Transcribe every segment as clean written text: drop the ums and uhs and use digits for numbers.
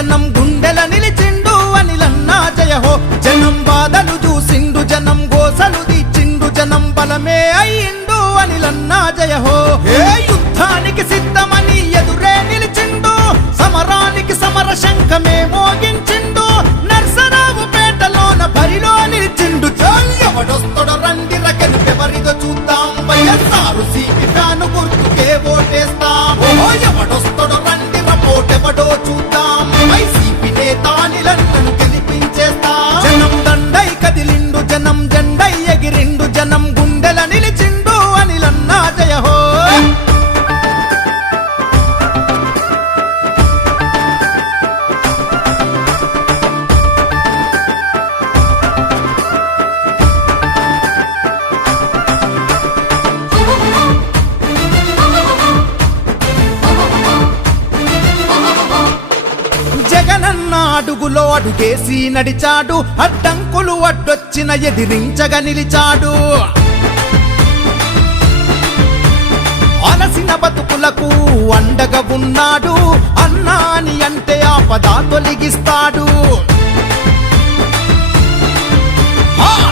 జనం గుండెల నిలిచిండు అనిలన్నా జయహో జనం బాధలు చూసిండు జనం గోసలు తీచిండు జనం బలమే అయ్యిండు అనిలన్నా జయహో ఏ యుద్ధానికి సిద్ధమని ఎదురే నిలిచిండు సమరానికి సమర శంఖమే మోగించిండు నర్సరావు పేటలోన బరిలో నిలిచిండు ఎవడొస్తడో రండి రగెనుపెవరిదో చూద్దాం వైఎస్ఆర్ సిపి ఫ్యాను గుర్తుకే ఓటేస్తాం ఎవడొస్తడో రండి రపోటెవడో చూద్దాం వైసీపీ నేత అనిలన్నను గెలిపించేస్తాం జనం దండై కదిలిండు జనం జెండై ఎగిరిండు జనం గుండెల నిలిచిండు అనిలన్నా జయహో జగనన్న అడుగులో అడుగేసి నడిచాడు అడ్డంకులు అడ్డొచ్చిన ఎదిరించగా నిలిచాడు అలసిన బతుకులకు అండగా ఉన్నాడు అన్నా అని అంటే ఆపద తొలగిస్తాడు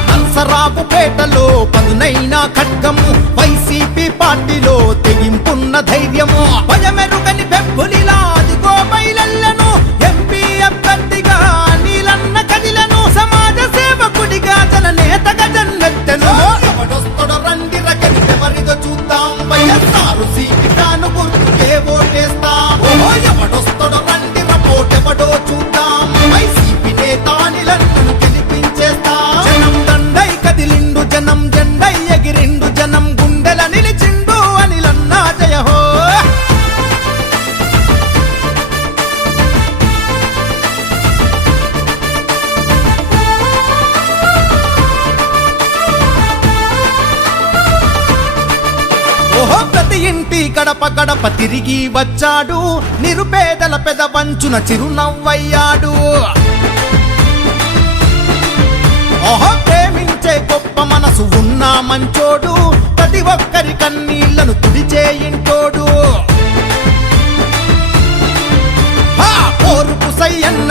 నల్సరావు పేటలో పదునైన ఖడ్గము వైసీపీ పార్టీలో తెగింపున్న ధైర్యము భయమెరుగని బెబ్బులిలా అదిగో బయలెల్లను ఎంపీ అభ్యర్థిగా నీలన్న కదిలను సమాజ సేవకుడిగా జననేతగా జన్నెత్తెను ఎవడొస్తడో రండి రగెనుపెవరిదో చూద్దాం వైఎస్ఆర్ సిపి ఫ్యాను గుర్తుకే ఓటేస్తాం ఎవడొస్తడో రండి రపోటెవడో చూద్దాం వైసీపీ నేత అనిలన్నను గెలిపించేస్తాం జనం దండై కదిలిండు జనం జెండై ఎగిరిండు జనం గుండెల నిలిచిండు అనిలన్నా జయహో ఓహో ప్రతి ఇంటి గడప గడప తిరిగి వచ్చాడు నిరుపేదల పెదవంచున చిరునవ్వయ్యాడు ఓహో ప్రేమించే గొప్ప మనసు ఉన్న మంచోడు ప్రతి ఒక్కరి కన్నీళ్లను తుడిచే ఇంటోడు